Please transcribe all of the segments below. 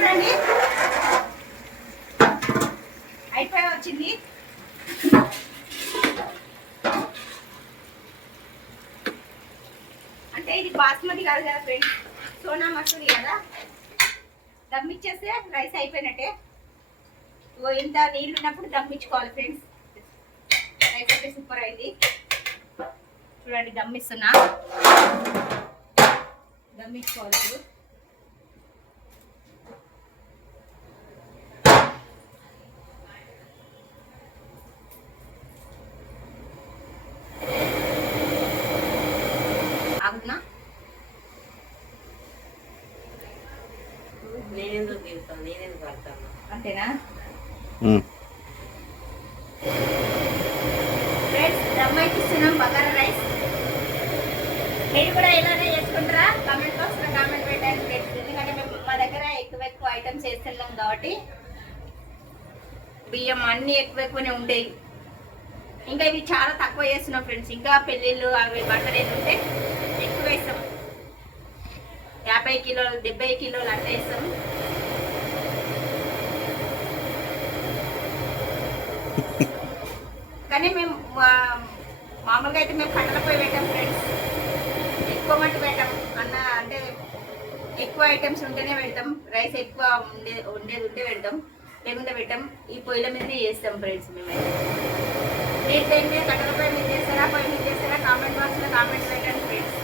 చూడండి అయిపోయి వచ్చింది. అంటే ఇది బాస్మతి కాదు కదా ఫ్రెండ్స్, సోనా మసూరి కదా. దమ్ ఇచ్చేస్తే రైస్ అయిపోయినట్టే. ఇంత నీళ్ళు ఉన్నప్పుడు దమ్ ఇచ్చుకోవాలి ఫ్రెండ్స్. రైస్ అయితే సూపర్ అయింది. చూడండి దమ్ ఇస్తున్నా, దమ్ ఇచ్చుకోవాలి ఇప్పుడు. ఆగుతున్నా, అంతేనా ఫ్రెండ్స్? దమ్ అయితే ఇస్తున్నాం బగారా రైస్. మీరు కూడా ఇలానే చేసుకుంటారా? కామెంట్ బాక్స్ లో కామెంట్ పెట్టండి ఫ్రెండ్స్. ఎందుకంటే మేము మా దగ్గర ఎక్కువ ఐటమ్స్ చేస్తున్నాం కాబట్టి బియ్యం అన్ని ఎక్కువనే ఉంటాయి. ఇంకా ఇవి చాలా తక్కువ చేస్తున్నాం ఫ్రెండ్స్. ఇంకా పెళ్ళిళ్ళు అవి బట్టలు ఉంటే ఎక్కువ వేస్తాం. 50 కిలోలు 70 కిలోలు అట్లా వేస్తాం. కానీ మేము మామూలుగా అయితే మేము కట్టెల పొయ్యి పెట్టాం ఫ్రెండ్స్. ఎక్కువ మట్టి పెట్టాం అన్న, అంటే ఎక్కువ ఐటమ్స్ ఉంటేనే పెడతాం. రైస్ ఎక్కువ ఉండేది ఉంటే పెడతాం, లేకుంటే పెట్టాం. ఈ పొయ్యిల మీదనే చేస్తాం ఫ్రెండ్స్ మేమైతే. మీరు దేని మీద కట్టెల పొయ్యి మీద చేస్తారా, పొయ్యి మీద చేస్తారా? కామెంట్ బాక్స్లో కామెంట్ పెట్టండి ఫ్రెండ్స్.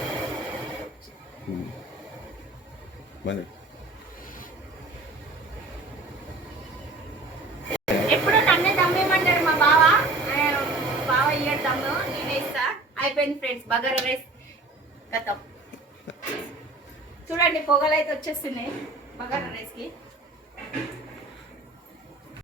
ఎప్పుడు నన్నే దమ్మేమంటారు మా బావ ఇయ్యాడు దమ్ము, నేనే ఇస్తా. అయిపోయింది ఫ్రెండ్స్ బగారా రైస్ గతం. చూడండి పొగలు అయితే వచ్చేస్తున్నాయి బగారా రైస్కి.